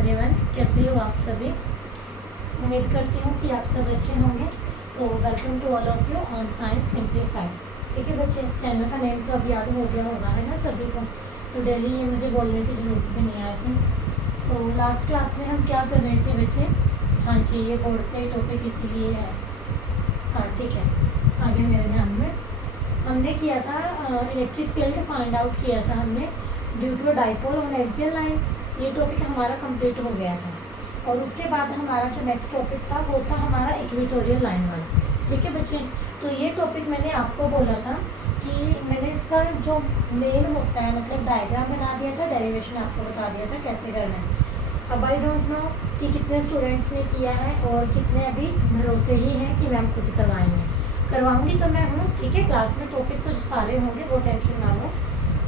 Everyone, कैसे हो आप सभी। उम्मीद करती हूँ कि आप सब अच्छे होंगे। तो welcome to all of you on science simplified. ठीक है बच्चे, चैनल का नेम तो अब याद हो गया होगा, है ना सभी को। तो डेली ये मुझे बोलने की ज़रूरत भी नहीं आई थी। तो लास्ट क्लास में हम क्या कर रहे थे बच्चे। हाँ जी, ये बोर्ड पे टॉपिक इसीलिए है। हाँ ठीक है, आगे मेरे ध्यान में हमने किया था इलेक्ट्रिक फील्ड फाइंड आउट किया था हमने due to dipole on axial line. ये टॉपिक हमारा कंप्लीट हो गया था। और उसके बाद हमारा जो नेक्स्ट टॉपिक था वो था हमारा इक्वेटोरियल लाइन वाला। ठीक है बच्चे, तो ये टॉपिक मैंने आपको बोला था कि मैंने इसका जो मेन होता है मतलब डायग्राम बना दिया था, डेरिवेशन आपको बता दिया था कैसे करना है। अब आई डोंट नो कि कितने स्टूडेंट्स ने किया है और कितने अभी भरोसे ही हैं कि मैम खुद करवाएंगे। करवाऊंगी तो मैं हूँ, ठीक है। क्लास में टॉपिक तो सारे होंगे, वो टेंशन ना लो।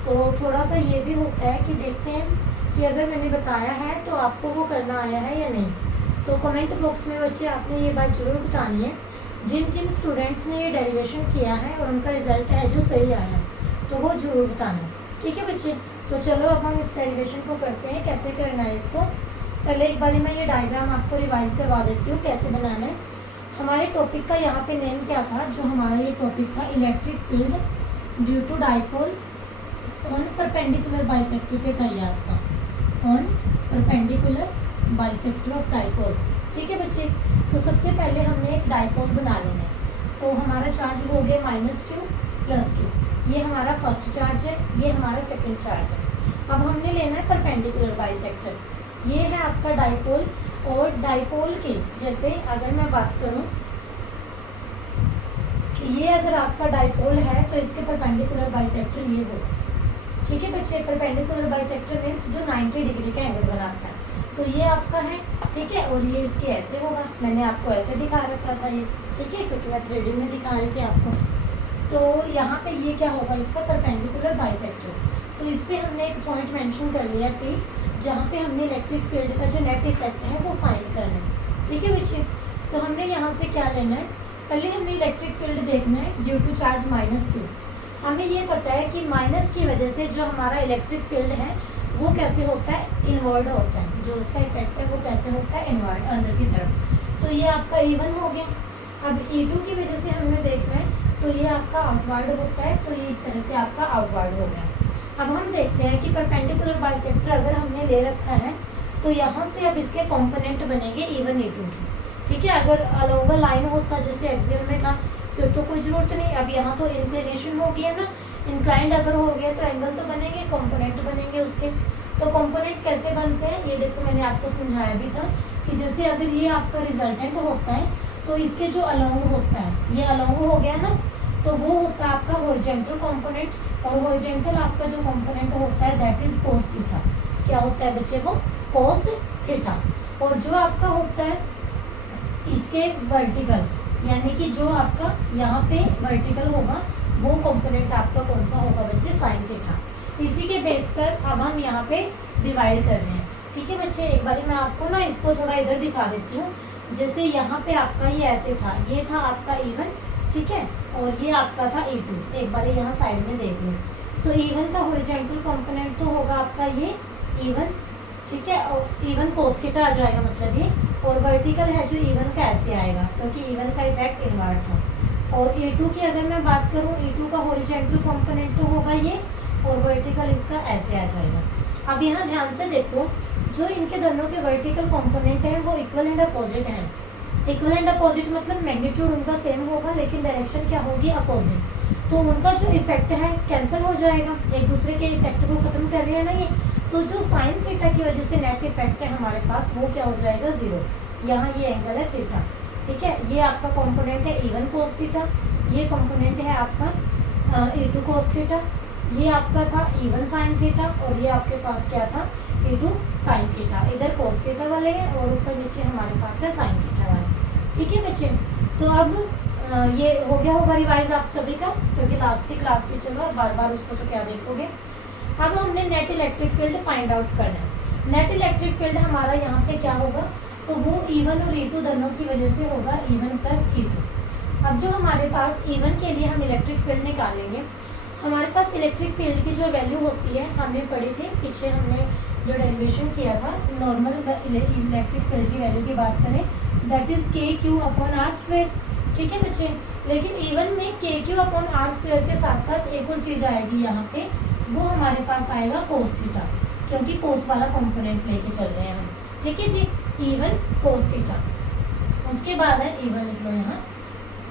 तो थोड़ा सा ये भी होता है कि देखते हैं कि अगर मैंने बताया है तो आपको वो करना आया है या नहीं। तो कमेंट बॉक्स में बच्चे आपने ये बात ज़रूर बतानी है, जिन जिन स्टूडेंट्स ने ये डेरिवेशन किया है और उनका रिजल्ट है जो सही आया है, तो वो ज़रूर बताना है। ठीक है बच्चे, तो चलो अब हम इस डेरिवेशन को करते हैं, कैसे करना है इसको। पहले एक बार मैं ये डायग्राम आपको रिवाइज करवा देती हूँ कैसे बनाना है। हमारे टॉपिक का यहाँ पे नेम क्या था, जो हमारा ये टॉपिक था electric field due to dipole on perpendicular bisector पे था ये आपका, on perpendicular bisector of dipole. ठीक है बच्चे, तो सबसे पहले हमने एक डाइपोल बना लेना है। तो हमारा चार्ज हो गया -q + q। ये हमारा फर्स्ट चार्ज है, ये हमारा सेकंड चार्ज है। अब हमने लेना है परपेंडिकुलर बाइसेक्टर। ये है आपका डाइपोल। और डाइपोल के जैसे अगर मैं बात करूँ, ये अगर आपका डाइपोल है तो इसके परपेंडिकुलर बाइसेक्टर ये हो। ठीक है बच्चे, परपेंडिकुलर बाइसेक्टर मीन्स जो 90 डिग्री का एंगल बनाता है। तो ये आपका है, ठीक है। और ये इसके ऐसे होगा, मैंने आपको ऐसे दिखा रखा था ये, ठीक है, क्योंकि मैं 3D में दिखा रही थी आपको। तो यहाँ पे ये क्या होगा, इसका परपेंडिकुलर बाइसेक्टर। तो इस पर हमने एक पॉइंट मेंशन कर लिया P, जहाँ पे हमने इलेक्ट्रिक फील्ड का जो नेट इफेक्ट है वो फाइंड करना है। ठीक है बच्चे, तो हमने यहाँ से क्या लेना है, पहले हमने इलेक्ट्रिक फील्ड देखना है ड्यू टू चार्ज -q। हमें ये पता है कि माइनस की वजह से जो हमारा इलेक्ट्रिक फील्ड है वो कैसे होता है, इनवर्ड होता है। जो उसका इफेक्ट है वो कैसे होता है, इनवर्ड, अंदर की तरफ। तो ये आपका E1 हो गया। अब E2 की वजह से हमें देखना है, तो ये आपका आउटवर्ड होता है। तो ये इस तरह से आपका आउटवर्ड हो गया। अब हम देखते हैं कि परपेंडिकुलर बाइसेक्टर अगर हमने ले रखा है तो यहाँ से अब इसके कॉम्पोनेंट बनेंगे E1 E2 की। ठीक है, अगर अलोंग लाइन होता जैसे एक्सियल में था फिर तो कोई ज़रूरत नहीं। अब यहाँ तो इंक्लिनेशन हो गया ना, इंक्लाइंड अगर हो गया तो एंगल तो बनेंगे, कंपोनेंट बनेंगे उसके। तो कंपोनेंट कैसे बनते हैं ये देखो, मैंने आपको समझाया भी था कि जैसे अगर ये आपका रिजल्टेंट होता है तो इसके जो अलोंग होता है, ये अलोंग हो गया ना, तो वो होता है आपका हॉरिजॉन्टल कंपोनेंट। और हॉरिजॉन्टल आपका जो कंपोनेंट होता है दैट इज cos थीटा। क्या होता है बच्चे, वो cos थीटा। और जो आपका होता है इसके वर्टिकल, यानी कि जो आपका यहाँ पे वर्टिकल होगा वो कंपोनेंट आपका कौन सा होगा बच्चे, साइन थीटा। इसी के बेस पर अब हम यहाँ पे डिवाइड कर रहे हैं। ठीक है बच्चे, एक बार मैं आपको ना इसको थोड़ा इधर दिखा देती हूँ। जैसे यहाँ पे आपका ये ऐसे था, ये था आपका E1, ठीक है, और ये आपका था E2। एक बार यहाँ साइड में देख लो। तो E1 का हॉरिजॉन्टल कंपोनेंट तो होगा आपका ये E1, ठीक है, और E1 cos थीटा आ जाएगा मतलब ये। और वर्टिकल है जो E1 का ऐसे आएगा क्योंकि E1 का इफेक्ट इनवर्ड था। और E2 की अगर मैं बात करूँ, E2 का हॉरिजॉन्टल कंपोनेंट तो होगा ये, और वर्टिकल इसका ऐसे आ जाएगा। अब यहाँ ध्यान से देखो, जो इनके दोनों के वर्टिकल कंपोनेंट हैं वो इक्वल एंड अपोजिट हैं। इक्वल एंड अपोजिट मतलब मैग्नीट्यूड उनका सेम होगा लेकिन डायरेक्शन क्या होगी, अपोजिट। तो उनका जो इफेक्ट है कैंसिल हो जाएगा, एक दूसरे के इफेक्ट को खत्म कर रहे हैं ना ये। तो जो साइन थीटा की वजह से नेट इफेक्ट है हमारे पास वो क्या हो जाएगा, 0। यहाँ ये एंगल है थीटा, ठीक है। ये आपका कंपोनेंट है E1 cos थीटा, ये कंपोनेंट है आपका E2 cos थीटा, ये आपका था E1 sin थीटा, और ये आपके पास क्या था, E2 sin थीटा। इधर cos थीटा वाले हैं और ऊपर नीचे हमारे पास है sin थीटा वाले। ठीक है बच्चे, तो अब ये हो गया होगा रिवाइज आप सभी का, क्योंकि लास्ट की क्लास थी। चलो बार बार उसको तो क्या देखोगे। अब हमने net electric field find out करना है। नेट इलेक्ट्रिक फील्ड हमारा यहाँ पे क्या होगा, तो वो E1 और E2 दोनों की वजह से होगा, E1 + E2। अब जो हमारे पास E1 के लिए हम इलेक्ट्रिक फील्ड निकालेंगे, हमारे पास इलेक्ट्रिक फील्ड की जो वैल्यू होती है हमने पढ़ी थी पीछे, हमने जो डेरिवेशन किया था नॉर्मल इलेक्ट्रिक फील्ड की वैल्यू की बात करें, दैट इज के क्यू अपॉन आर स्क्वायर। ठीक है बच्चे, लेकिन इवन में के क्यू अपॉन आर स्क्वायर के साथ साथ एक और चीज़ आएगी यहाँ पे, वो हमारे पास आएगा कोस थीटा, क्योंकि कोस वाला कंपोनेंट लेके चल रहे हैं हम। ठीक है जी, इवन कोस थीटा, उसके बाद है इवन लिख लो यहाँ।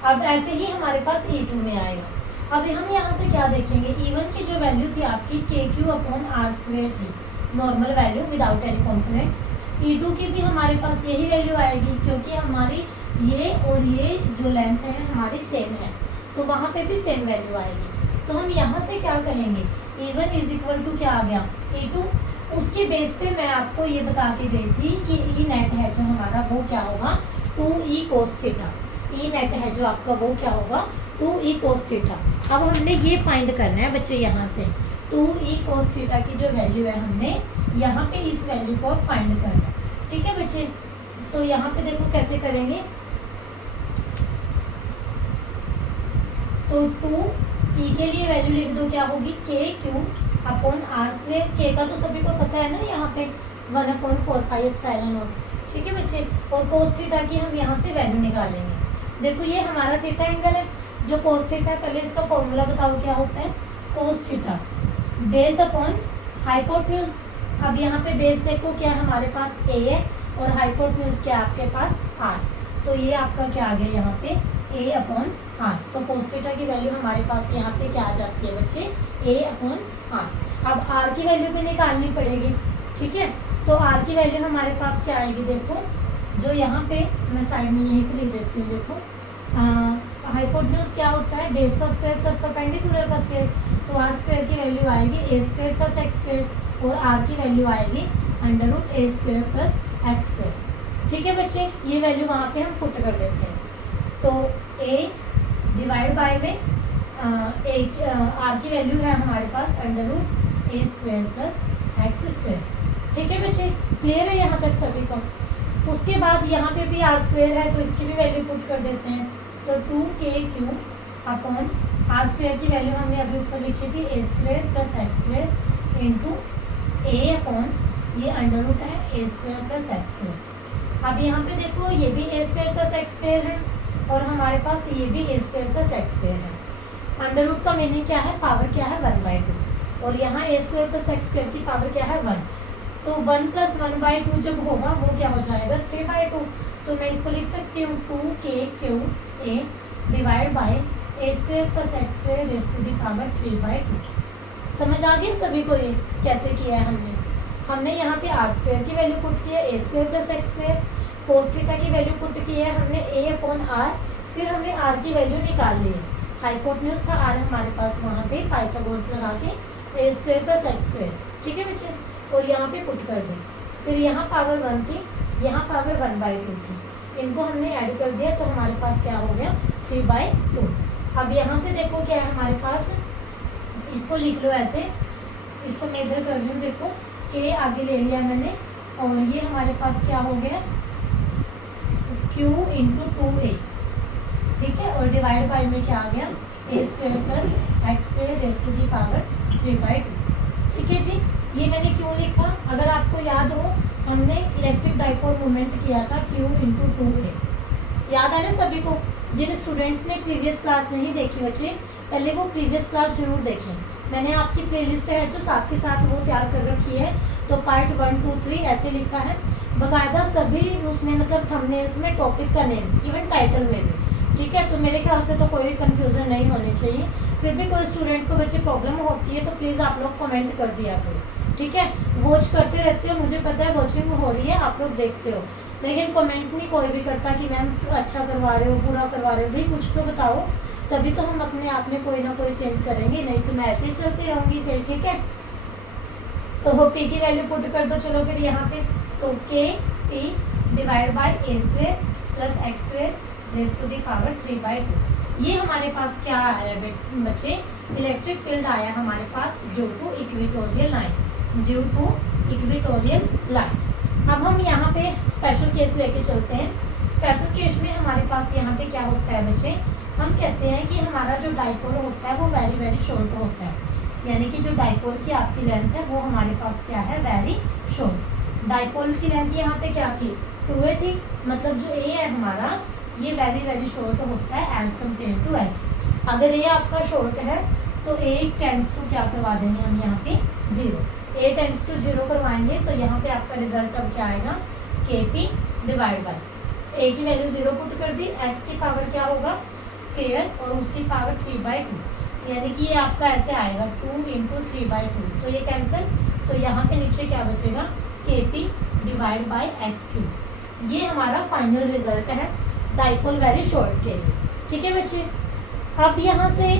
अब ऐसे ही हमारे पास E2 में आएगा। अब हम यहाँ से क्या देखेंगे, इवन की जो वैल्यू थी आपकी के क्यू अपॉन आर स्क्वायर थी, normal value without any component. E2 की भी हमारे पास यही वैल्यू आएगी, क्योंकि हमारी ये और ये जो लेंथ है हमारी सेम है, तो वहाँ पे भी सेम वैल्यू आएगी। तो हम यहाँ से क्या कहेंगे, E1 इज इक्वल टू क्या आ गया, E2। उसके बेस पे मैं आपको ये बता के गई थी कि ई नेट है जो हमारा वो क्या होगा 2E cos theta. E net है जो आपका वो क्या होगा 2E cos थीटा। अब हमने ये फाइंड करना है बच्चे, यहाँ से 2E cos थीटा की जो वैल्यू है हमने यहाँ पे इस वैल्यू को फाइंड करना है। ठीक है बच्चे, तो यहाँ पे देखो कैसे करेंगे, तो 2E के लिए वैल्यू लिख दो, क्या होगी के क्यू अपॉन आर स्क्वायर। के का तो सभी को पता है ना, यहाँ पे 1/4 पाई एप्सिलॉन नॉट। ठीक है बच्चे, और कोस थीटा की हम यहाँ से वैल्यू निकालेंगे। देखो ये हमारा थीटा एंगल है, जो कोस थीटा, पहले इसका फॉर्मूला बताओ क्या होता है, cos theta base upon hypotenuse. अब यहाँ पे बेस देखो क्या हमारे पास ए है और हाइपोटेन्यूज क्या आपके पास आर, तो ये आपका क्या आ गया यहाँ पे ए अपॉन आर। तो कोस थीटा की वैल्यू हमारे पास यहाँ पे क्या आ जाती है बच्चे, ए अपॉन आर। अब आर की वैल्यू भी निकालनी पड़ेगी। ठीक है, तो आर की वैल्यू हमारे पास क्या आएगी, देखो जो यहाँ पे मैं साइड में यहीं पे लिख देती हूँ। देखो हाइपोटेन्यूज क्या होता है, बेस का स्क्वायर प्लस परपेंडिकुलर का स्क्वायर, तो आर स्क्वायर की वैल्यू आएगी ए स्क्वायर प्लस एक्स स्क्वायर और आर की वैल्यू आएगी अंडर रूट ए स्क्वायर प्लस एक्स स्क्वायर। ठीक है बच्चे, ये वैल्यू वहाँ पे हम पुट कर देते हैं। तो ए डिवाइड बाय में आर की वैल्यू है हमारे पास अंडर रूट ए स्क्वायर प्लस एक्स स्क्वायर। ठीक है बच्चे, क्लियर है यहाँ तक सभी को। उसके बाद यहाँ पे भी आर स्क्वायर है, तो इसकी भी वैल्यू पुट कर देते हैं। तो 2KQ अपॉन आर स्क्वायर की वैल्यू हमने अभी ऊपर लिखी थी a square plus x square into a upon ये अंडर रूट है a square plus x square. अब यहाँ पे देखो ये भी a square plus x square है और हमारे पास ये भी a square plus x square है। अंडर रूट का मीनिंग क्या है, पावर क्या है 1/2, और यहाँ a square plus x square की पावर क्या है 1, तो 1 + 1/2 जब होगा वो क्या हो जाएगा 3/2। तो मैं इसको लिख सकती हूँ 2KQA divide by a square plus x square raise to the power 3/2। समझ आ गया सभी को ये कैसे किया है हमने यहाँ पे आर स्क्वायर की वैल्यू पुट की है, a square plus x square, cos theta की वैल्यू पुट की है हमने ए अपॉन आर, फिर हमने आर की वैल्यू निकाल ली है। हाइपोटेन्यूज का आर हमारे पास वहाँ पे पाइथागोरस लगा के ए स्क्वायर प्लस एक्स स्क्वायर। ठीक है बच्चे, और यहाँ पे पुट कर दें। फिर यहाँ पावर 1 थी, यहाँ पावर 1/2 थी, इनको हमने ऐड कर दिया तो हमारे पास क्या हो गया 3/2। अब यहाँ से देखो क्या है हमारे पास, इसको लिख लो ऐसे, इसको मैं इधर कर रही हूँ, देखो के आगे ले लिया मैंने और ये हमारे पास क्या हो गया Q × 2A। ठीक है, और डिवाइड बाय में क्या आ गया a square plus x square raise to the power 3/2। ठीक है जी, ये मैंने क्यों लिखा, अगर आपको याद हो हमने इलेक्ट्रिक डाइपोल मूवमेंट किया था Q × 2A, याद है ना सभी को। जिन स्टूडेंट्स ने प्रीवियस क्लास नहीं देखी बच्चे, पहले वो प्रीवियस क्लास जरूर देखें। मैंने आपकी प्लेलिस्ट है जो साथ के साथ वो तैयार कर रखी है, तो पार्ट 1, 2, 3 ऐसे लिखा है बाकायदा सभी उसमें, मतलब थंबनेल्स में टॉपिक का नेम, इवन टाइटल में भी। ठीक है, तो मेरे ख्याल से तो कोई कन्फ्यूज़न नहीं होनी चाहिए। फिर भी कोई स्टूडेंट को बच्चे प्रॉब्लम होती है तो प्लीज़ आप लोग कमेंट कर दिया करो। ठीक है, वॉच करते रहते हो, मुझे पता है वॉचिंग हो रही है, आप लोग देखते हो, लेकिन कमेंट नहीं कोई भी करता कि मैम अच्छा करवा रहे हो, बुरा करवा रहे हो। भाई कुछ तो बताओ, तभी तो हम अपने आप में कोई ना कोई चेंज करेंगे, नहीं तो मैं ऐसे ही चलती रहूँगी फिर। ठीक है, तो P की वैल्यू पुट कर दो। चलो फिर यहाँ पे तो KP divide by a square plus x square raise to the power 3/2। ये हमारे पास क्या आया बच्चे, इलेक्ट्रिक फील्ड आया हमारे पास due to equatorial line, due to equatorial line. अब हम यहाँ पे स्पेशल केस लेके चलते हैं। स्पेशल केस में हमारे पास यहाँ पे क्या होता है बच्चे, हम कहते हैं कि हमारा जो डाइपोल होता है वो वेरी वेरी शॉर्ट होता है। यानी कि जो डाइपोल की आपकी लेंथ है वो हमारे पास क्या है, वेरी शॉर्ट। डाइपोल की लेंथ यहाँ पे क्या थी, 2a थी, मतलब जो a है हमारा ये वेरी शॉर्ट होता है एज कम्पेयर टू x। अगर a आपका शॉर्ट है तो a टेंड्स टू क्या करवा देंगे हम यहाँ पे 0, a टेंड्स टू 0 करवाएंगे तो यहाँ पे आपका रिजल्ट अब क्या आएगा, kp डिवाइड बाय a की वैल्यू 0 पुट कर दी, x की पावर क्या होगा स्क्वायर और उसकी पावर 3/2, यानी कि ये आपका ऐसे आएगा 2 × 3/2, तो ये कैंसिल, तो यहाँ पे नीचे क्या बचेगा kp डिवाइड बाय x3। ये हमारा फाइनल रिजल्ट है डाइपोल वेरी शॉर्ट के लिए। ठीक है बच्चे, अब यहाँ से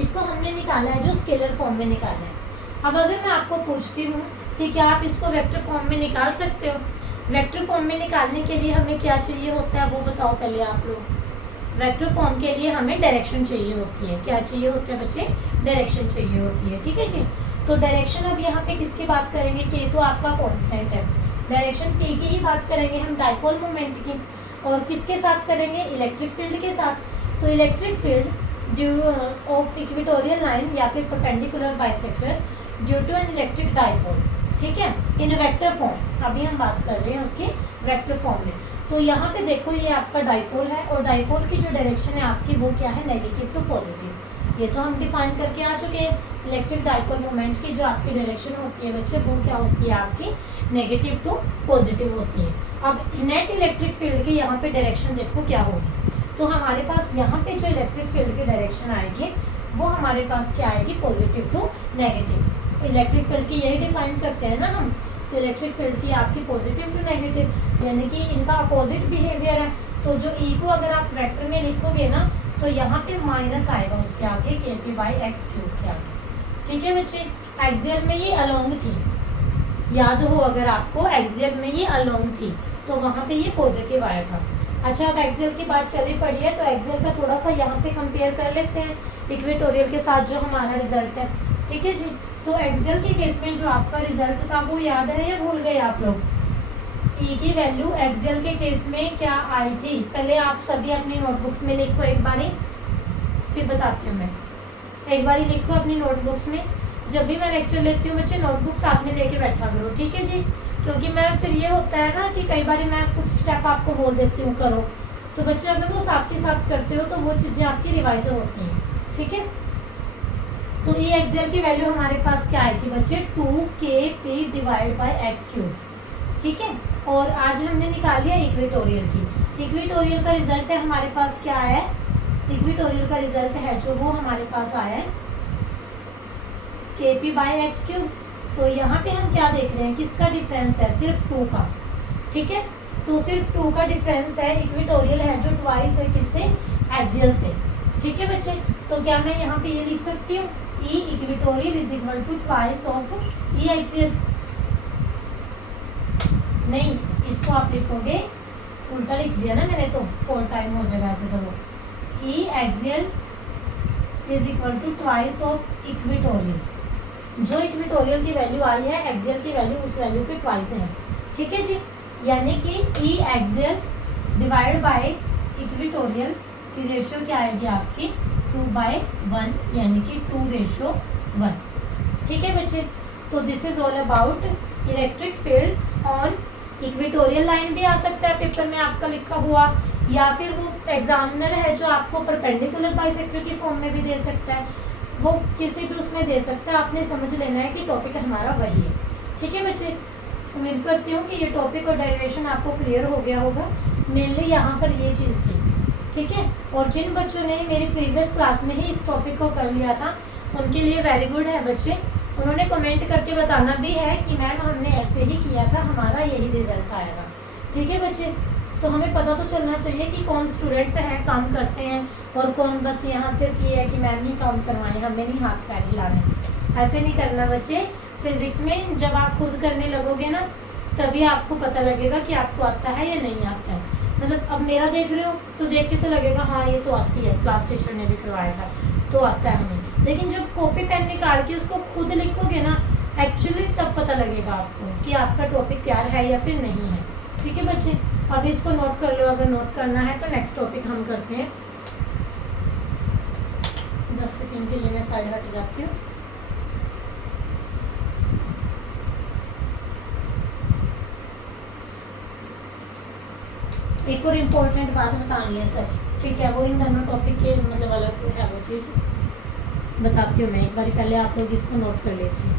इसको हमने निकाला है जो स्केलर फॉर्म में निकाला है। अब अगर मैं आपको पूछती हूँ कि क्या आप इसको वेक्टर फॉर्म में निकाल सकते हो, वेक्टर फॉर्म में निकालने के लिए हमें क्या चाहिए होता है वो बताओ पहले आप लोग। वेक्टर फॉर्म के लिए हमें डायरेक्शन चाहिए होती है, क्या चाहिए होता है बच्चे, डायरेक्शन चाहिए होती है। ठीक है जी, तो डायरेक्शन अब यहाँ पे किसकी बात करेंगे, के तो आपका कॉन्स्टेंट है, डायरेक्शन के की ही बात करेंगे हम डाइपोल मोमेंट की, और किसके साथ करेंगे, इलेक्ट्रिक फील्ड के साथ। तो electric field due of equatorial line या फिर perpendicular bisector due to an electric dipole, ठीक है, इन वेक्टर फॉर्म। अभी हम बात कर रहे हैं उसकी वेक्टर फॉर्म में। तो यहाँ पे देखो ये आपका डाइपोल है और डाइपोल की जो डायरेक्शन है आपकी वो क्या है, नेगेटिव टू पॉजिटिव। ये तो हम डिफाइन करके आ चुके हैं। इलेक्ट्रिक डाइपोल मोमेंट की जो आपकी डायरेक्शन होती है बच्चे वो क्या होती है आपकी, नेगेटिव टू पॉजिटिव होती है। अब नेट इलेक्ट्रिक फील्ड की यहाँ पे डायरेक्शन देखो क्या होगी, तो हमारे पास यहाँ पे जो इलेक्ट्रिक फील्ड की डायरेक्शन आएगी वो हमारे पास क्या आएगी, positive to negative. Electric field की यही डिफाइन करते हैं ना हम, तो इलेक्ट्रिक फील्ड की आपकी पॉजिटिव टू नेगेटिव, यानी कि इनका अपोजिट बिहेवियर है। तो जो ई को अगर आप वेक्टर में लिखोगे ना तो यहाँ पे माइनस आएगा उसके आगे, kp बाई एक्स क्यूब के आगे। ठीक है बच्चे, एक्सियल में ये अलोंग थी, याद हो अगर आपको, एक्सियल में ये अलोंग थी तो वहाँ पे ये पॉजिटिव आया था। अच्छा, अब एक्सियल की बात चली पड़ी है तो एक्सियल का थोड़ा सा यहाँ पे कंपेयर कर लेते हैं इक्वेटोरियल के साथ जो हमारा रिजल्ट है। ठीक है जी, तो एक्सियल के केस में जो आपका रिजल्ट था वो याद है या भूल गए आप लोग? ई की वैल्यू एक्सियल के केस में क्या आई थी, पहले आप सभी अपनी नोटबुक्स में लिखो एक बारी, फिर बताती हूँ मैं। एक बारी लिखो अपनी नोटबुक्स में, जब भी मैं लेक्चर लेती हूँ बच्चे नोटबुक साथ में लेके बैठा करो, ठीक है जी, क्योंकि मैं फिर ये होता है ना कि कई बार मैं कुछ स्टेप आपको बोल देती हूँ करो, तो बच्चे अगर वो साथ के साथ करते हो तो वो चीज़ें आपकी रिवाइज होती हैं। ठीक है, तो ये एक्सियल की वैल्यू हमारे पास क्या आई थी बच्चे, 2kp divide by x cube. ठीक है, और आज हमने निकाल लिया इक्वेटोरियल की। इक्वेटोरियल का रिजल्ट है हमारे पास क्या है, इक्वेटोरियल का रिजल्ट है जो वो हमारे पास आया है kp बाई एक्स क्यूब। तो यहाँ पे हम क्या देख रहे हैं, किसका डिफरेंस है, सिर्फ 2 का। ठीक है, तो सिर्फ 2 का डिफरेंस है, इक्वेटोरियल है जो ट्वाइस है किससे, एक्सियल से। ठीक है बच्चे, तो क्या मैं यहाँ पे ये लिख सकती हूँ, E equatorial is equal to twice of E axial? नहीं, इसको आप लिखोगे, उल्टा लिख दिया ना मैंने, तो 4 टाइम हो जाएगा ऐसे करो, E axial is equal to twice of equatorial. जो इक्वेटोरियल की वैल्यू आई है एक्सियल की वैल्यू उस वैल्यू पे ट्वाइस है। ठीक है जी, यानी कि ई एक्सियल डिवाइड बाय इक्वेटोरियल की रेशियो क्या आएगी आपकी, 2/1, यानी कि 2:1। ठीक है बच्चे, तो this is all about electric field on equatorial line. भी आ सकता है पेपर में आपका लिखा हुआ, या फिर वो एग्जामिनर है जो आपको परपेंडिकुलर बाइसेक्टर की फॉर्म में भी दे सकता है, वो किसी भी उसमें दे सकता है। आपने समझ लेना है कि टॉपिक हमारा वही है। ठीक है बच्चे, उम्मीद करती हूँ कि ये टॉपिक और डेरिवेशन आपको क्लियर हो गया होगा। मेनली यहाँ पर ये चीज़ थी। ठीक है, और जिन बच्चों ने मेरी प्रीवियस क्लास में ही इस टॉपिक को कर लिया था उनके लिए वेरी गुड है बच्चे। उन्होंने कमेंट करके बताना भी है कि मैम हमने ऐसे ही किया था, हमारा यही रिजल्ट आएगा। ठीक है बच्चे, तो हमें पता तो चलना चाहिए कि कौन स्टूडेंट्स हैं काम करते हैं और कौन बस यहाँ सिर्फ ये है कि मैम ही काम करवाएं, हमें नहीं हाथ पैर हिलाने। ऐसे नहीं करना बच्चे। फिज़िक्स में जब आप खुद करने लगोगे ना तभी आपको पता लगेगा कि आपको आता है या नहीं आता है। मतलब अब मेरा देख रहे हो तो देख के तो लगेगा हाँ ये तो आती है, क्लास टीचर ने भी करवाया था तो आता है हमें, लेकिन जब कॉपी पेन निकाल के उसको खुद लिखोगे ना एक्चुअली तब पता लगेगा आपको कि आपका टॉपिक तैयार है या फिर नहीं है। ठीक है बच्चे, अभी इसको नोट कर लो, अगर नोट करना है तो नेक्स्ट टॉपिक हम करते हैं। 10 सेकंड के लिए मैं साइड हट जाती हूँ। एक और इम्पोर्टेंट बात बतानी है सच, ठीक है, वो इन दोनों टॉपिक के मतलब अलग है वो चीज़ बताती हूँ मैं, एक बार पहले आप लोग इसको नोट कर लीजिए।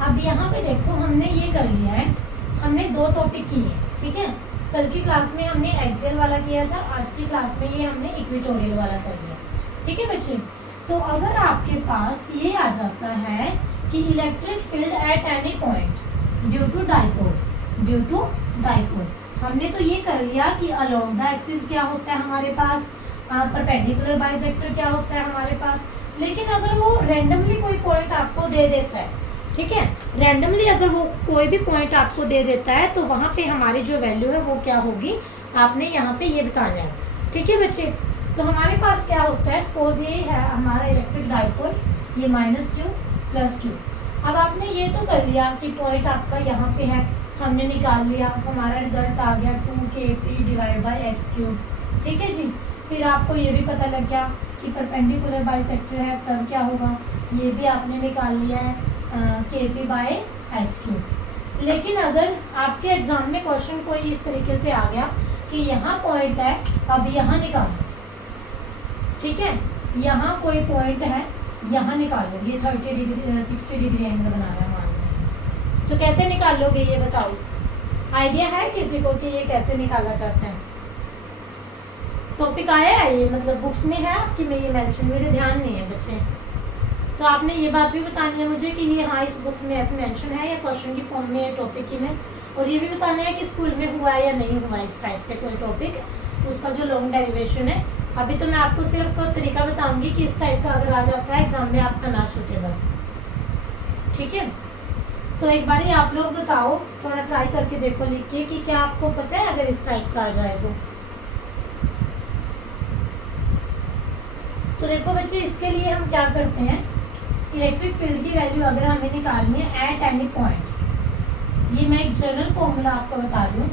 अब यहाँ पे देखो हमने ये कर लिया है, हमने 2 टॉपिक किए, ठीक है। कल की क्लास में हमने एक्सियल वाला किया था, आज की क्लास में ये हमने इक्वेटोरियल वाला कर लिया, ठीक है बच्चे। तो अगर आपके पास ये आ जाता है कि electric field at any point due to dipole, हमने तो ये कर लिया कि अलोंग द एक्सिस क्या होता है हमारे पास, परपेंडिकुलर बाइसेक्टर क्या होता है हमारे पास। लेकिन अगर वो रेंडमली कोई पॉइंट आपको दे देता है, ठीक है, रैंडमली अगर वो कोई भी पॉइंट आपको दे देता है तो वहाँ पे हमारी जो वैल्यू है वो क्या होगी, आपने यहाँ पे ये बताना है, ठीक है बच्चे। तो हमारे पास क्या होता है, सपोज ये है हमारा इलेक्ट्रिक डाइपोल, ये -q + q। अब आपने ये तो कर लिया कि पॉइंट आपका यहाँ पे है, हमने निकाल लिया, हमारा रिजल्ट आ गया 2kp/x³, ठीक है जी। फिर आपको ये भी पता लग गया कि परपेंडिकुलर बाइसेक्टर है, तब क्या होगा, ये भी आपने निकाल लिया है kp/x³। लेकिन अगर आपके एग्जाम में क्वेश्चन कोई इस तरीके से आ गया कि यहाँ पॉइंट है, अब यहाँ निकालो, ठीक है, यहाँ कोई पॉइंट है, यहाँ निकालो, ये 30 डिग्री 60 डिग्री एंगल बना रहा है मान लो, तो कैसे निकालोगे ये बताओ, आइडिया है किसी को कि ये कैसे निकाला जाता है? टॉपिक आया है ये, मतलब बुक्स में है आपकी में ये मेंशन, मेरे ध्यान नहीं है बच्चे। तो आपने ये बात भी बतानी है मुझे कि ये हाँ इस बुक में ऐसे मेंशन है या क्वेश्चन की फॉर्म में टॉपिक की में, और ये भी बताना है कि स्कूल में हुआ है या नहीं हुआ इस टाइप से कोई टॉपिक, उसका जो लॉन्ग डेरिवेशन है। अभी तो मैं आपको सिर्फ तरीका बताऊंगी कि इस टाइप का अगर आ जाता है एग्जाम में आपका ना छूटे बस, ठीक है। तो एक बार आप लोग बताओ, थोड़ा ट्राई करके देखो लिख के कि क्या आपको पता है अगर इस टाइप का आ जाए तो देखो बच्चे, इसके लिए हम क्या करते हैं, इलेक्ट्रिक फील्ड की वैल्यू अगर हमें निकालनी है एट एनी पॉइंट, ये मैं एक जनरल फॉर्मूला आपको बता दूं,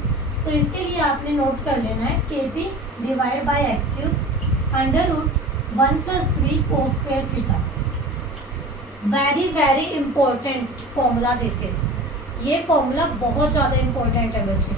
तो इसके लिए आपने नोट कर लेना है kp/x³ √1 + 3 cos² theta. Very very important formula this is, ये फॉर्मूला बहुत ज़्यादा इंपॉर्टेंट है बच्चे।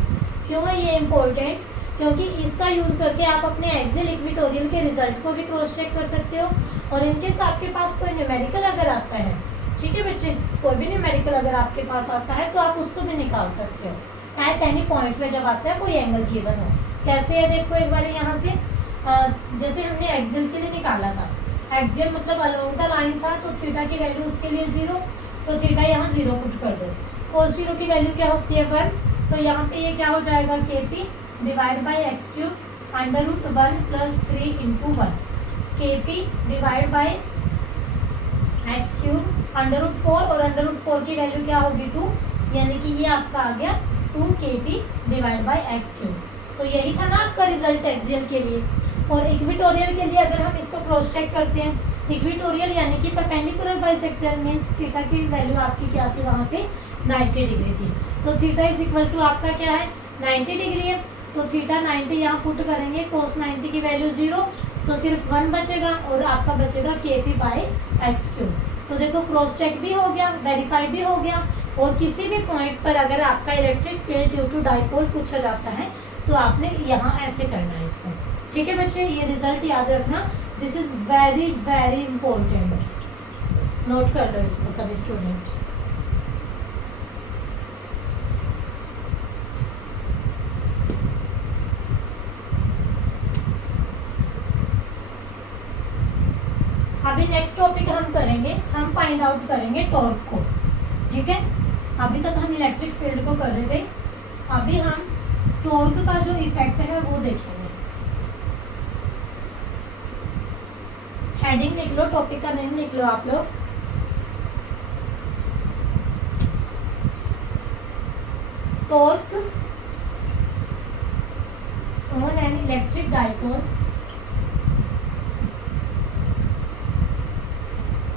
क्यों है ये इंपॉर्टेंट? क्योंकि इसका यूज़ करके आप अपने एक्सियल इक्वेटोरियल के रिजल्ट को भी क्रॉस चेक कर सकते हो, और इनके साथ आपके पास कोई न्यूमेरिकल अगर आता है, ठीक है बच्चे, कोई भी न्यूमेरिकल अगर आपके पास आता है तो आप उसको भी निकाल सकते हो एट एनी पॉइंट में जब आता है कोई एंगल गिवन हो। कैसे है देखो एक बार यहाँ से, जैसे हमने एक्सियल के लिए निकाला था, एक्सियल मतलब अलोंग द लाइन था, तो थीटा की वैल्यू उसके लिए 0, तो थीटा यहाँ 0 पुट कर दो। cos 0 की वैल्यू क्या होती है 1, तो यहाँ पे ये क्या हो जाएगा kp/x³ √1 + 3 × 1, kp/x³ √4, और √4 की वैल्यू क्या होगी 2, यानी कि ये आपका आ गया 2kp/x³। तो यही था ना आपका रिजल्ट एक्सियल के लिए। और इक्वेटोरियल के लिए अगर हम इसको क्रॉस चेक करते हैं, इक्वेटोरियल यानी कि परपेंडिकुलर बाइसेक्टर मींस थीटा की वैल्यू आपकी क्या थी वहाँ पे 90 डिग्री थी, तो थीटा = आपका क्या है 90 डिग्री है, तो थीटा 90 यहाँ पुट करेंगे, cos 90 की वैल्यू 0, तो सिर्फ 1 बचेगा और आपका बचेगा kp/x³। तो देखो क्रॉस चेक भी हो गया, वेरीफाई भी हो गया, और किसी भी पॉइंट पर अगर आपका electric field due to dipole पूछा जाता है तो आपने यहाँ ऐसे करना है इसको, ठीक है बच्चे। ये रिजल्ट याद रखना, this is very very important, note कर लो इसको सभी स्टूडेंट। अभी नेक्स्ट टॉपिक हम करेंगे, हम फाइंड आउट करेंगे टॉर्क को, ठीक है। अभी तक हम इलेक्ट्रिक फील्ड को कर रहे थे, अभी हम टॉर्क का जो इफेक्ट है वो देखेंगे। हेडिंग लिख लो, टॉपिक का नेम लिख लो आप लोग। Torque on an electric dipole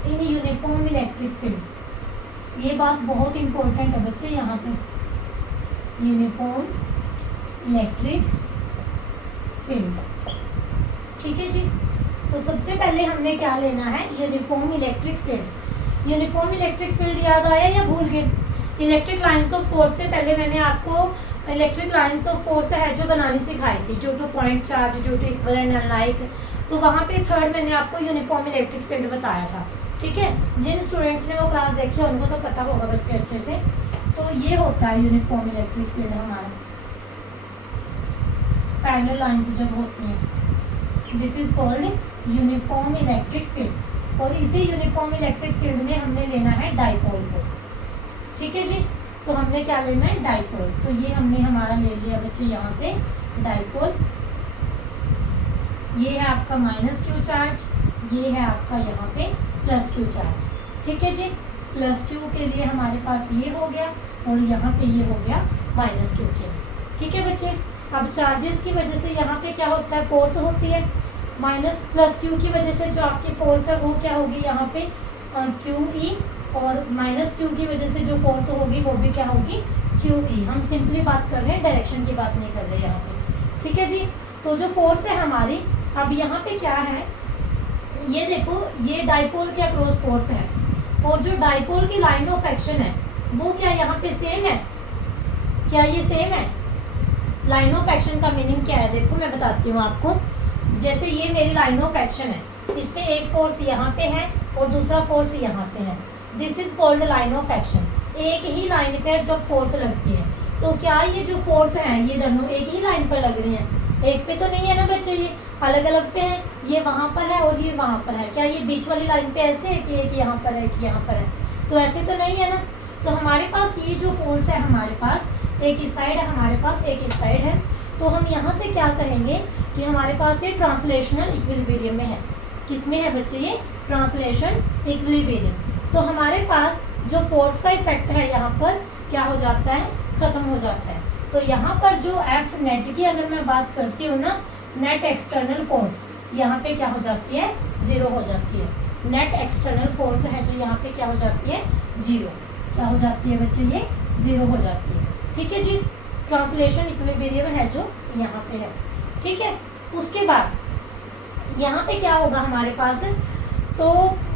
in uniform electric field. ये बात बहुत इंपॉर्टेंट है बच्चे, यहाँ पे यूनिफॉर्म इलेक्ट्रिक फील्ड, ठीक है जी। तो सबसे पहले हमने क्या लेना है, uniform electric field. Uniform electric field याद आया या भूल गए? इलेक्ट्रिक लाइंस ऑफ फोर्स से पहले मैंने आपको इलेक्ट्रिक लाइंस ऑफ फोर्स है जो बनानी सिखाई थी, due to point charge, due to equivalent unlike. तो वहाँ पे थर्ड मैंने आपको यूनिफॉर्म इलेक्ट्रिक फील्ड बताया था, ठीक है। जिन स्टूडेंट्स ने वो क्लास देखी है उनको तो पता होगा बच्चे अच्छे से। तो ये होता है यूनिफॉर्म इलेक्ट्रिक फील्ड हमारा, पैरेलल लाइंस जब होती हैं, this is called uniform electric field. और इसी यूनिफॉर्म इलेक्ट्रिक फील्ड में हमने लेना है डाइपोल को, ठीक है जी। तो हमने क्या लेना है, डाइपोल। तो ये हमने हमारा ले लिया बच्चे यहाँ से डाइपोल। ये है आपका माइनस क्यू चार्ज, ये है आपका यहाँ पे प्लस क्यू चार्ज, ठीक है जी। प्लस क्यू के लिए हमारे पास ये हो गया और यहाँ पे ये हो गया माइनस क्यू के, ठीक है बच्चे। अब चार्जेस की वजह से यहाँ पे क्या होता है, फोर्स होती है। माइनस प्लस क्यू की वजह से जो आपकी फोर्स है वो क्या होगी यहाँ पे क्यू ई, और माइनस क्यू की वजह से जो फोर्स होगी वो भी क्या होगी, क्यू ई। हम सिंपली बात कर रहे हैं, डायरेक्शन की बात नहीं कर रहे यहाँ पे, ठीक है जी। तो जो फोर्स है हमारी, अब यहाँ पे क्या है, ये देखो ये डाइपोल के अक्रॉस फोर्स है, और जो डाइपोल की लाइन ऑफ एक्शन है वो क्या यहाँ पे सेम है, क्या ये सेम है? लाइन ऑफ एक्शन का मीनिंग क्या है, देखो मैं बताती हूँ आपको। जैसे ये मेरी लाइन ऑफ एक्शन है, इस पे एक फोर्स यहाँ पे है और दूसरा फोर्स यहाँ पे है, this is called line of action. एक ही लाइन पे जब फोर्स लगती है तो क्या ये जो फोर्स है ये दोनों एक ही लाइन पर लग रही हैं? एक पे तो नहीं है ना बच्चे, ये अलग अलग पे हैं, ये वहाँ पर है और ये वहाँ पर है। क्या ये बीच वाली लाइन पे ऐसे है कि एक यहाँ पर है, एक यहाँ पर है? तो ऐसे तो नहीं है ना। तो हमारे पास ये जो फोर्स है, हमारे पास एक इस साइड है, हमारे पास एक इस साइड है। तो हम यहाँ से क्या कहेंगे कि हमारे पास ये ट्रांसलेशनल इक्विलिब्रियम में है। किस में है बच्चे, ये ट्रांसलेशन इक्विलिब्रियम। तो हमारे पास जो फोर्स का इफेक्ट है यहाँ पर क्या हो जाता है, खत्म हो जाता है। तो यहाँ पर जो एफ नेट की अगर मैं बात करती हूँ ना, नेट एक्सटर्नल फोर्स यहाँ पे क्या हो जाती है, जीरो हो जाती है। नेट एक्सटर्नल फोर्स है जो यहाँ पे क्या हो जाती है, जीरो। क्या हो जाती है बच्चे, ये जीरो हो जाती है, ठीक है जी। ट्रांसलेशन इक्विलिब्रियम है जो यहाँ पे है, ठीक है। उसके बाद यहाँ पे क्या होगा हमारे पास, तो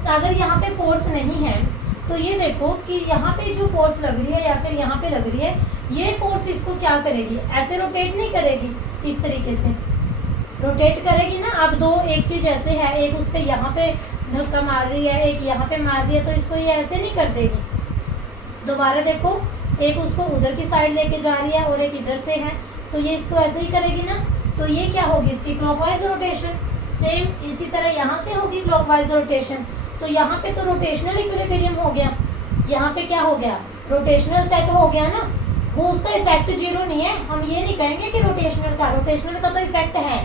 अगर यहाँ पे फोर्स नहीं है तो ये देखो कि यहाँ पे जो फोर्स लग रही है या फिर यहाँ पे लग रही है, ये फोर्स इसको क्या करेगी, ऐसे रोटेट नहीं करेगी, इस तरीके से रोटेट करेगी ना। अब दो एक चीज़ ऐसे है, एक उस पर यहाँ पे धक्का मार रही है, एक यहाँ पे मार रही है, तो इसको ये ऐसे नहीं कर देगी। दोबारा देखो, एक उसको उधर की साइड लेके जा रही है और एक इधर से है, तो ये इसको ऐसे ही करेगी ना। तो ये क्या होगी, इसकी क्लॉकवाइज रोटेशन। सेम इसी तरह यहाँ से होगी क्लॉकवाइज रोटेशन। तो यहाँ पे तो रोटेशनल इक्विलिब्रियम हो गया, यहाँ पे क्या हो गया, रोटेशनल सेट हो गया ना। वो उसका इफेक्ट जीरो नहीं है, हम ये नहीं कहेंगे कि रोटेशनल का तो इफेक्ट है,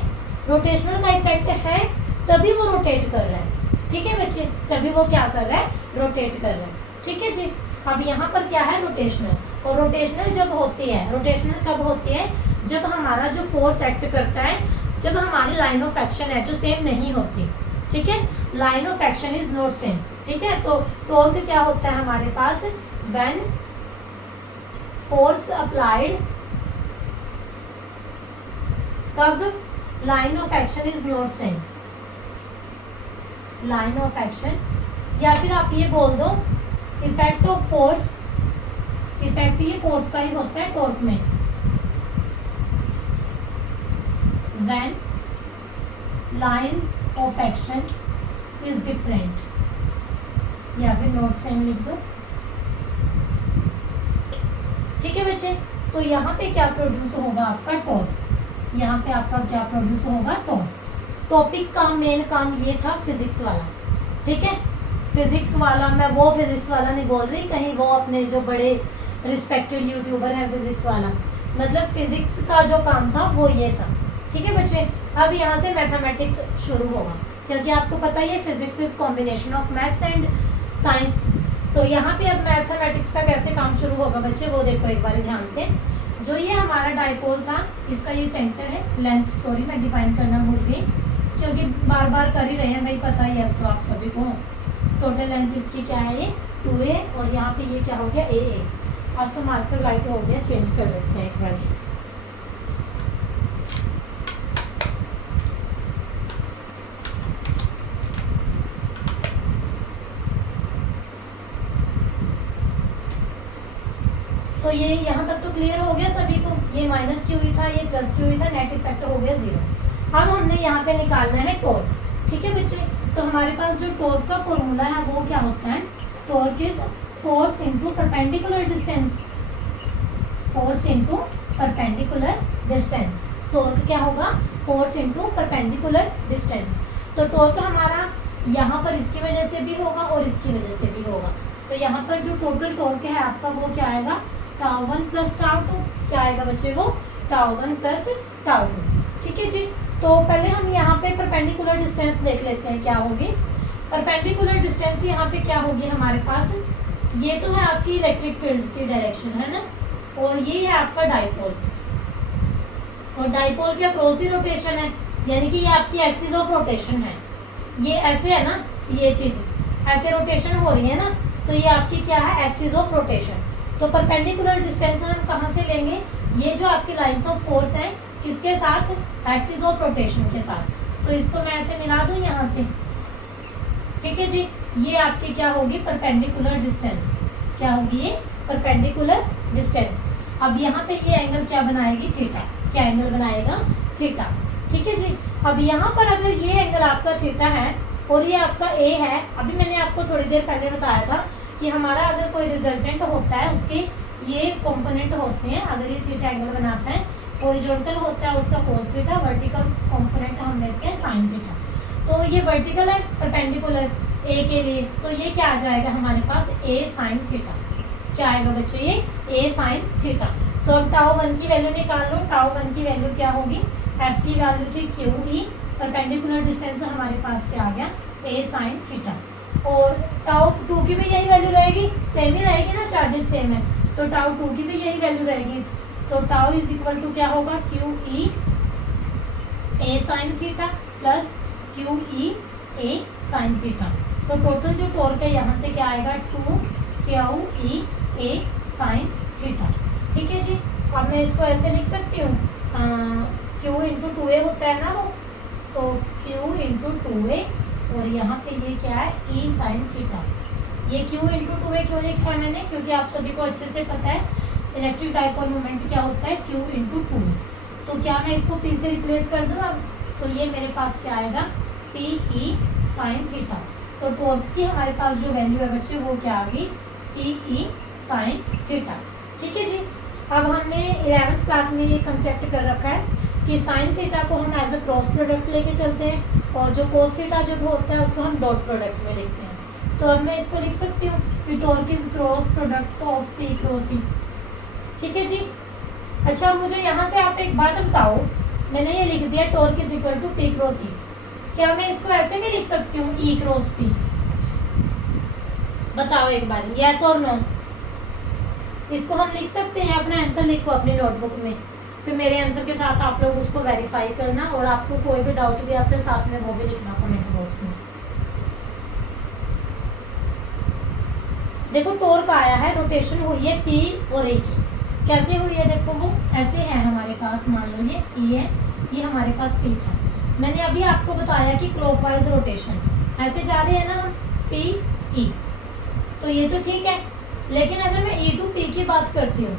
रोटेशनल का इफेक्ट है तभी वो रोटेट कर रहा है, ठीक है बच्चे, तभी वो क्या कर रहा है, रोटेट कर रहा है, ठीक है जी। अब यहाँ पर क्या है, रोटेशनल। और रोटेशनल जब होती है, रोटेशनल कब होती है, जब हमारा जो फोर्स एक्ट करता है, जब हमारी लाइन ऑफ एक्शन है जो सेम नहीं होती, ठीक है। Line of action is not same, ठीक है। तो टॉर्क क्या होता है हमारे पास, व्हेन फोर्स अप्लाइड, कब line of action is not same, line of action, या फिर आप ये बोल दो इफेक्ट ऑफ फोर्स, इफेक्ट ये फोर्स का ही होता है टॉर्क में, when line of action is different, या फिर नॉट सेम लिख दो, ठीक है बच्चे। तो यहाँ पे क्या प्रोड्यूस होगा आपका टॉर्क, यहाँ पे आपका क्या प्रोड्यूस होगा, टॉर्क। टॉपिक का मेन काम ये था फिजिक्स वाला, ठीक है। फिजिक्स वाला, मैं वो फिजिक्स वाला नहीं बोल रही, कहीं वो अपने जो बड़े रिस्पेक्टेड यूट्यूबर है फिजिक्स वाला, मतलब फिजिक्स का जो काम था वो ये था, ठीक है बच्चे। अब यहाँ से मैथमेटिक्स शुरू होगा, क्योंकि आपको पता ही है physics is combination of maths and science. तो यहाँ पे अब मैथमेटिक्स का कैसे काम शुरू होगा बच्चे, वो देखो एक बार ध्यान से। जो ये हमारा डाइपोल था, इसका ये सेंटर है, लेंथ, सॉरी मैं डिफाइन करना भूल गई, क्योंकि बार बार कर ही रहे हैं भाई, पता ही है अब तो आप सभी को। टोटल लेंथ इसकी क्या है, ये 2a, और यहाँ पे ये क्या हो गया, a। आज तो मार्कर राइट हो गया, चेंज कर लेते हैं एक बार। तो ये यहाँ तक तो क्लियर हो गया सभी को, ये माइनस क्यू ही था, ये प्लस क्यू ही था, नेट इफेक्ट हो गया 0। अब हमने यहाँ पे निकालना है टॉर्क, ठीक है बच्चे। तो हमारे पास जो टॉर्क का फॉर्मूला है वो क्या होता है, torque is force into perpendicular distance, force into perpendicular distance. Torque क्या होगा, फोर्स इनटू परपेंडिकुलर डिस्टेंस। तो टॉर्क हमारा यहाँ पर इसकी वजह से भी होगा और इसकी वजह से भी होगा। तो यहाँ पर जो टोटल टॉर्क है आपका वो क्या आएगा, टाउ 1 प्लस टाउ 2, क्या आएगा बच्चे वो, टाउ 1 प्लस टाउ 2, ठीक है जी। तो पहले हम यहाँ पे परपेंडिकुलर डिस्टेंस देख लेते हैं क्या होगी। परपेंडिकुलर डिस्टेंस यहाँ पे क्या होगी हमारे पास, ये तो है आपकी इलेक्ट्रिक फील्ड की डायरेक्शन है ना, और ये है आपका डाइपोल, और डाइपोल के अक्रॉस ही रोटेशन है, यानी कि ये आपकी एक्सिस ऑफ रोटेशन है। ये ऐसे है ना, ये चीज़ ऐसे रोटेशन हो रही है ना, तो ये आपकी क्या है, एक्सिस ऑफ रोटेशन। तो परपेंडिकुलर डिस्टेंस हम कहाँ से लेंगे, ये जो आपकी लाइंस ऑफ फोर्स है किसके साथ, एक्सिस ऑफ रोटेशन के साथ। तो इसको मैं ऐसे मिला दूँ यहाँ से, ठीक है जी। ये आपकी क्या होगी, परपेंडिकुलर डिस्टेंस, क्या होगी ये परपेंडिकुलर डिस्टेंस। अब यहाँ पे ये एंगल क्या बनाएगी, थीटा, क्या एंगल बनाएगा, थीटा, ठीक है जी। अब यहाँ पर अगर ये एंगल आपका थीटा है और ये आपका ए है, अभी मैंने आपको थोड़ी देर पहले बताया था कि हमारा अगर कोई रिजल्टेंट होता है उसके ये कंपोनेंट होते हैं, अगर ये थीटा एंगल बनाता है, हॉरिजॉन्टल होता है उसका कोस थीटा, वर्टिकल कंपोनेंट हम लेते हैं साइन थीटा। तो ये वर्टिकल है परपेंडिकुलर ए के लिए, तो ये क्या आ जाएगा हमारे पास, ए साइन थीटा, क्या आएगा बच्चों, ये ए साइन थीटा। तो अब टाउ 1 की वैल्यू निकाल लो, टाउ 1 की वैल्यू क्या होगी, एफ की वैल्यू थी क्यू ई, परपेंडिकुलर डिस्टेंस हमारे पास क्या आ गया, ए साइन थीटा। और टाउ 2 की भी यही वैल्यू रहेगी, सेम ही रहेगी ना, चार्जेस सेम है, तो टाउ 2 की भी यही वैल्यू रहेगी। तो टाउ इज इक्वल टू क्या होगा, q E a sine theta plus q E a sine theta. तो टोटल जो टॉर्क है यहाँ से क्या आएगा, 2 q E a sine theta, ठीक है जी। अब मैं इसको ऐसे लिख सकती हूँ, क्यू इंटू 2a होता है ना वो, तो क्यू इंटू 2a और यहाँ पे ये क्या है, ई साइन थीटा। ये क्यू इंटू 2a क्यों लिखा है मैंने, क्योंकि आप सभी को अच्छे से पता है इलेक्ट्रिक डाइपोल मोमेंट क्या होता है, क्यू इंटू 2a। तो क्या मैं इसको p से रिप्लेस कर दूँ अब, तो ये मेरे पास क्या आएगा, पी ई साइन थीटा। तो टॉर्क की हमारे पास जो वैल्यू है बच्चे वो क्या आ गई, पी ई साइन थीटा, ठीक है जी। अब हमने 11th क्लास में ये कंसेप्ट कर रखा है कि साइन थीटा को हम एज अ क्रॉस प्रोडक्ट लेके चलते हैं, और जो कोस थीटा जब होता है उसको हम डॉट प्रोडक्ट में लिखते हैं। तो अब मैं इसको लिख सकती हूँ कि torque is cross product of p cross E, ठीक है जी। अच्छा मुझे यहाँ से आप एक बात बताओ, मैंने ये लिख दिया torque is equal to p cross E, क्या मैं इसको ऐसे भी लिख सकती हूँ, ई क्रॉस पी, बताओ एक बार, यस और नो। इसको हम लिख सकते हैं, अपना आंसर लिखो अपनी नोटबुक में, फिर मेरे आंसर के साथ आप लोग उसको वेरीफाई करना, और आपको कोई भी डाउट भी आते साथ में वो भी लिखना कमेंट बॉक्स में। देखो टॉर्क आया है, रोटेशन हुई है पी और ए की, कैसे हुई है देखो, वो ऐसे है हमारे पास, मान लो ये ई है, ये हमारे पास पी था। मैंने अभी आपको बताया कि क्लॉकवाइज रोटेशन, ऐसे जा रहे हैं ना हम, पी ई, तो ये तो ठीक है। लेकिन अगर मैं ई टू पी की बात करती हूँ,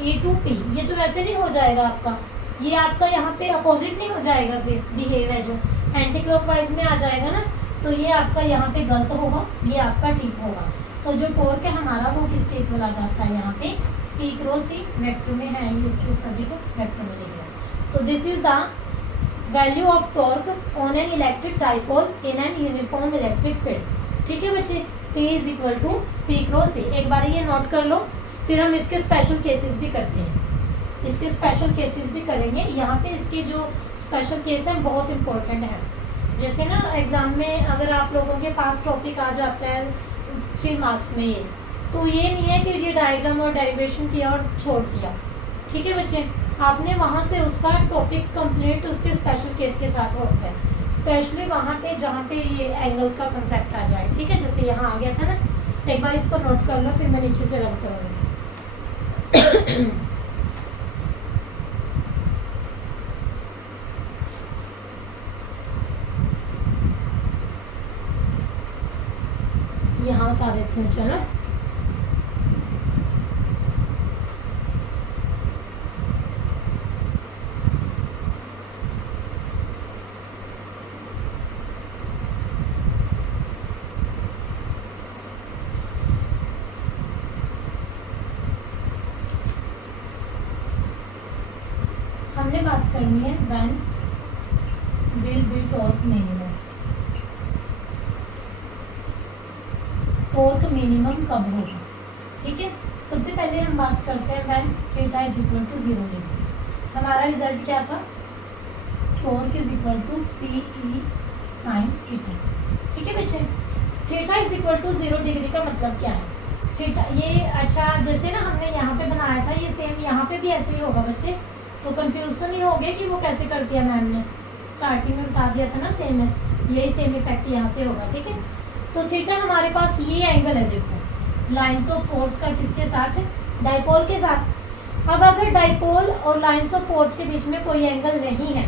ई टू पी, ये तो वैसे नहीं हो जाएगा आपका, ये आपका यहाँ पे अपोजिट नहीं हो जाएगा, फिर बिहेव है जो एंटी क्लॉकवाइज में आ जाएगा ना, तो ये आपका यहाँ पे गलत होगा, ये आपका ठीक होगा। तो जो टॉर्क है हमारा वो किसके इक्वल आ जाता है, यहाँ पे पी क्रॉस ई, वेक्टर में है ये, इसको सभी को वेक्टर में लिखेगा। तो this is the value of torque on an electric dipole in an uniform electric field, ठीक है बच्चे। P is equal to p cross E, एक बार ये नोट कर लो, फिर हम इसके स्पेशल केसेस भी करते हैं, इसके स्पेशल केसेस भी करेंगे। यहाँ पे इसके जो स्पेशल केस हैं बहुत इंपॉर्टेंट है। जैसे ना एग्ज़ाम में अगर आप लोगों के पास टॉपिक आ जाता है 3 मार्क्स में, ये तो ये नहीं है कि ये डायग्राम और डेरिवेशन किया और छोड़ दिया, ठीक है बच्चे, आपने वहाँ से उसका टॉपिक कंप्लीट उसके स्पेशल केस के साथ होता है, स्पेशली वहाँ पे जहाँ पे ये एंगल का कंसेप्ट आ जाए, ठीक है। जैसे यहाँ आ गया था ना, एक बार इसको नोट कर लो, फिर मैं नीचे से रब करूँगी। यहाँ बता देती हूँ, चलो हमने बात करनी है when will be torque minimum. Torque minimum कब होगा, ठीक है। सबसे पहले हम बात करते हैं when theta is equal to 0 degree. हमारा रिजल्ट क्या था, torque is equal to p e sine theta, ठीक है बच्चे। Theta is equal to 0 degree का मतलब क्या है, थीटा ये अच्छा जैसे ना हमने यहाँ पे बनाया था, ये सेम यहाँ पे भी ऐसे ही होगा बच्चे। तो कंफ्यूज तो नहीं हो गए कि वो कैसे कर दिया मैम ने, स्टार्टिंग में बता दिया था ना सेम है, यही सेम इफेक्ट यहाँ से होगा, ठीक है। तो थीटा हमारे पास ये एंगल है, देखो लाइन्स ऑफ फोर्स का किसके साथ है, डाइपोल के साथ। अब अगर डाइपोल और लाइन्स ऑफ फोर्स के बीच में कोई एंगल नहीं है,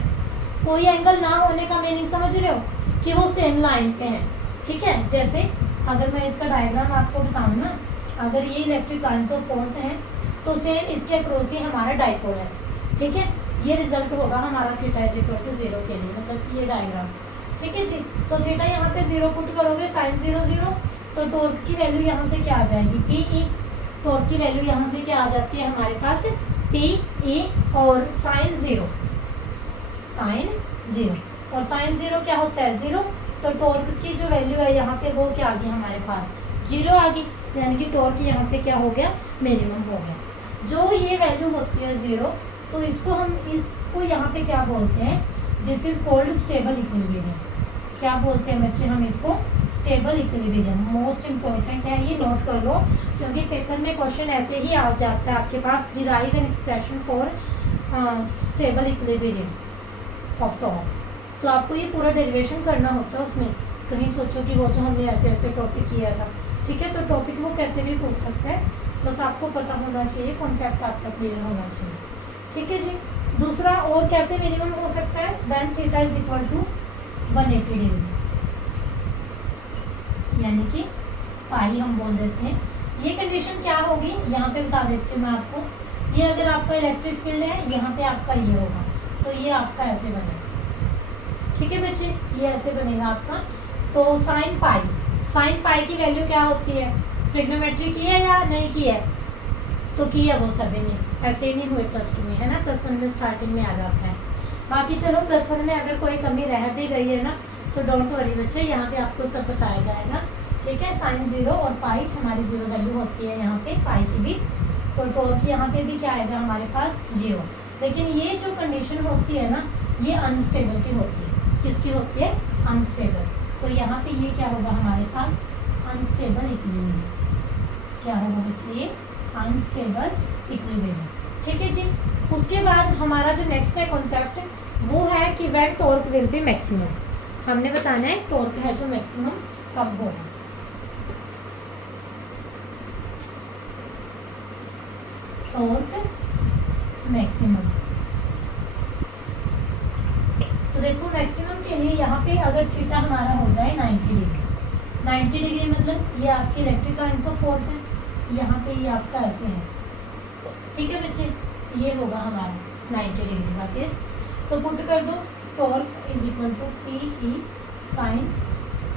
कोई एंगल ना होने का मीनिंग समझ रहे हो कि वो सेम लाइन पे है, ठीक है। जैसे अगर मैं इसका डायग्राम आपको बताऊँ ना, अगर ये इलेक्ट्रिक लाइन्स ऑफ फोर्स हैं तो सेम इसके अक्रॉस ही हमारा डाइपोल है, ठीक है। ये रिजल्ट होगा हमारा थीटा इज इक्वल टू 0 के लिए, मतलब ये डायग्राम, ठीक है जी। तो थीटा यहाँ पे 0 पुट करोगे, साइन 0 0, तो टॉर्क की वैल्यू यहाँ से क्या आ जाएगी, पी ई। टॉर्क की वैल्यू यहाँ से क्या आ जाती है हमारे पास, पी ई, और साइन 0, साइन 0, और साइन 0 क्या होता है 0। तो टॉर्क की जो वैल्यू है यहाँ पे वो क्या आ गई हमारे पास, 0 आ गई, यानी कि टॉर्क यहाँ पे क्या हो गया, मिनिमम हो गया। जो ये वैल्यू होती है 0, तो इसको हम इसको यहाँ पे क्या बोलते हैं, this is called stable equilibrium. क्या बोलते हैं बच्चे हम इसको, स्टेबल इक्विलिब्रियम। मोस्ट इंपॉर्टेंट है ये, नोट कर लो, क्योंकि पेपर में क्वेश्चन ऐसे ही आ जाता है आपके पास, derive an expression for stable equilibrium of torque. तो आपको ये पूरा डेरिवेशन करना होता है उसमें, कहीं सोचो कि वो तो हमने ऐसे ऐसे टॉपिक किया था, ठीक है। तो टॉपिक वो कैसे भी पूछ सकता है, बस आपको पता होना चाहिए, कॉन्सेप्ट आपका क्लियर होना चाहिए, ठीक है जी। दूसरा और कैसे मिनिमम हो सकता है, when theta is equal to 180 degree, यानी कि पाई हम बोल देते हैं। ये कंडीशन क्या होगी यहाँ पे बता देती हूँ मैं आपको। ये अगर आपका इलेक्ट्रिक फील्ड है, यहाँ पे आपका ये होगा, तो ये आपका ऐसे बनेगा, ठीक है बच्चे, ये ऐसे बनेगा आपका। तो साइन पाई की वैल्यू क्या होती है, ट्रिग्नोमेट्री की है या नहीं की है, तो की है वो सभी ने, ऐसे ही नहीं हुए +2 में, है ना, +1 में स्टार्टिंग में आ जाता है। बाकी चलो +1 में अगर कोई कमी रह भी गई है ना, सो डोंट वरी बच्चे, यहाँ पे आपको सब बताया जाएगा, ठीक है। साइन 0 और पाई हमारी 0 वैल्यू होती है यहाँ पे, पाई की भी। तो टॉर्क यहाँ पे भी क्या आएगा हमारे पास 0। लेकिन ये जो कंडीशन होती है ना, ये अनस्टेबल की होती है, किसकी होती है, अनस्टेबल। तो यहाँ पे ये क्या होगा हमारे पास, अनस्टेबल इक्विलिब्रियम। क्या होगा बच्चे, ये अनस्टेबल इक्विलिब्रियम, ठीक है जी। उसके बाद हमारा जो नेक्स्ट है कॉन्सेप्ट, वो है कि when torque will be maximum. हमने बताना है टॉर्क है जो मैक्सिमम कब होगा। टॉर्क मैक्सिमम, तो देखो मैक्सिमम के लिए यहाँ पे अगर थीटा हमारा हो जाए 90 डिग्री, 90 डिग्री मतलब ये आपकी इलेक्ट्रिक लाइन्स ऑफ फोर्स है, यहाँ पे ये आपका ऐसे है, ठीक है बच्चे, ये होगा हमारा 90 डिग्री का केस। तो पुट कर दो, torque is equal to p e sine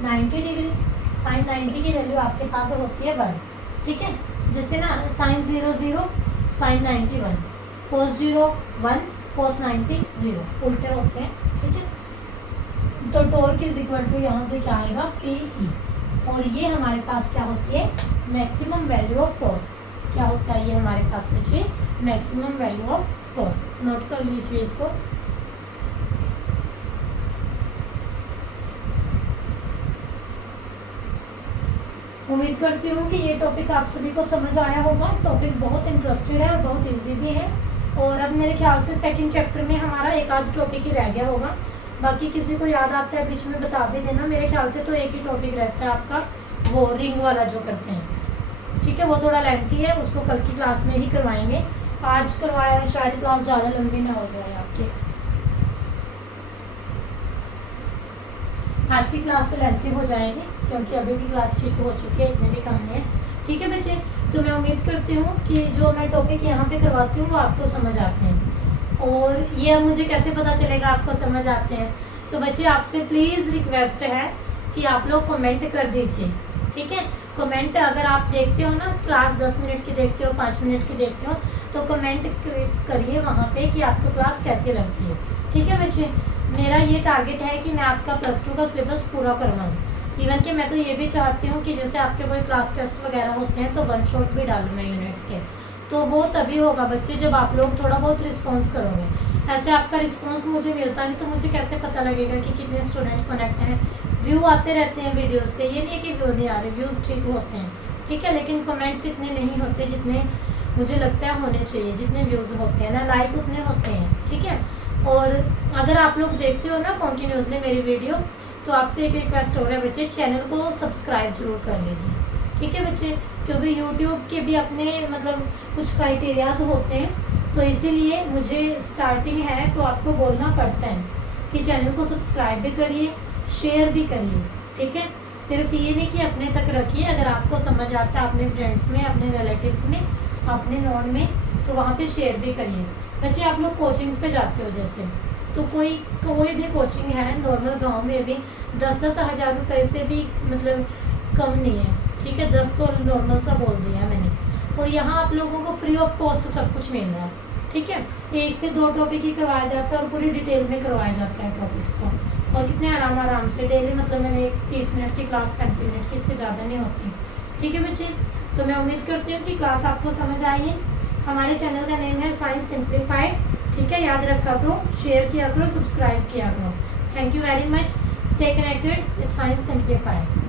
90 degree. Sine 90 की वैल्यू आपके पास होती है 1, ठीक है। जैसे ना साइन 0 0, साइन 90 1, कोस 0 1, कोस 90 0, उल्टे होते हैं, ठीक है। तो टॉर्क इज इक्वल टू यहाँ से क्या आएगा, पी ई, और ये हमारे पास क्या होती है, मैक्सिमम वैल्यू ऑफ टॉर्क। क्या होता है ये हमारे पास बच्चे, maximum value of torque. Note कर लीजिए इसको। उम्मीद करती हूँ कि ये टॉपिक आप सभी को समझ आया होगा। टॉपिक बहुत इंटरेस्टेड है और बहुत इजी भी है। और अब मेरे ख्याल से सेकंड चैप्टर में हमारा एक आध टॉपिक ही रह गया होगा, बाकी किसी को याद आता है बीच में बता भी देना। मेरे ख्याल से तो एक ही टॉपिक रहता है आपका, वो रिंग वाला जो करते हैं, ठीक है। वो थोड़ा लेंथी है, उसको कल की क्लास में ही करवाएंगे। आज करवाया है, शायद क्लास ज़्यादा लंबी ना हो जाए आपकी। आज की क्लास तो लेंथी हो जाएगी क्योंकि अभी भी क्लास ठीक हो चुकी है, इतने भी कम नहीं है, ठीक है बच्चे। तो मैं उम्मीद करती हूँ कि जो मैं टॉपिक यहाँ पे करवाती हूँ वो आपको समझ आते हैं। और ये अब मुझे कैसे पता चलेगा आपको समझ आते हैं, तो बच्चे आपसे प्लीज़ रिक्वेस्ट है कि आप लोग कमेंट कर दीजिए, ठीक है। कमेंट अगर आप देखते हो ना, क्लास 10 मिनट की देखते हो, 5 मिनट की देखते हो, तो कमेंट करिए वहाँ पे कि आपको क्लास कैसे लगती है। ठीक है बच्चे, मेरा ये टारगेट है कि मैं आपका +2 का सिलेबस पूरा करवाऊँ। इवन कि मैं तो ये भी चाहती हूँ कि जैसे आपके कोई क्लास टेस्ट वगैरह होते हैं तो 1 शॉट भी डालूँ मैं यूनिट्स के, तो वो तभी होगा बच्चे जब आप लोग थोड़ा बहुत रिस्पॉन्स करोगे। ऐसे आपका रिस्पॉन्स मुझे मिलता नहीं तो मुझे कैसे पता लगेगा कि कितने स्टूडेंट कनेक्ट हैं। व्यू आते रहते हैं वीडियोस पे, ये नहीं कि व्यू नहीं आ रहे, व्यूज़ ठीक होते हैं, ठीक है, लेकिन कमेंट्स इतने नहीं होते जितने मुझे लगता है होने चाहिए, जितने व्यूज़ होते हैं ना, लाइक उतने होते हैं, ठीक है। और अगर आप लोग देखते हो ना कॉन्टीन्यूसली मेरी वीडियो, तो आपसे एक रिक्वेस्ट हो रहा है बच्चे, चैनल को सब्सक्राइब जरूर कर लीजिए, ठीक है बच्चे, क्योंकि यूट्यूब के भी अपने मतलब कुछ क्राइटेरियाज होते हैं, तो इसीलिए मुझे स्टार्टिंग है तो आपको बोलना पड़ता है कि चैनल को सब्सक्राइब भी करिए, शेयर भी करिए, ठीक है। सिर्फ ये नहीं कि अपने तक रखिए, अगर आपको समझ आता है अपने फ्रेंड्स में, अपने रिलेटिव्स में, अपने नॉन में, तो वहाँ पे शेयर भी करिए। बच्चे आप लोग कोचिंग्स पे जाते हो जैसे, तो कोई भी कोचिंग है नॉर्मल गांव में भी 10-10 हज़ार रुपये से भी मतलब कम नहीं है, ठीक है, 10 तो नॉर्मल सा बोल दिया है मैंने। और यहाँ आप लोगों को फ्री ऑफ कॉस्ट सब कुछ मिल रहा है, ठीक है। 1 से 2 टॉपिक ही करवाया जाता है और पूरी डिटेल में करवाया जाता है टॉपिक्स को, और कितने आराम से डेली, मतलब मैंने 30 मिनट की क्लास 35 मिनट की, इससे ज़्यादा नहीं होती, ठीक है बच्चे। तो मैं उम्मीद करती हूँ कि क्लास आपको समझ आई है। हमारे चैनल का नेम है साइंस सिंप्लीफाइड, ठीक है, याद रखा करो, शेयर किया करो, सब्सक्राइब किया करो। Thank you very much, stay connected with science simplified.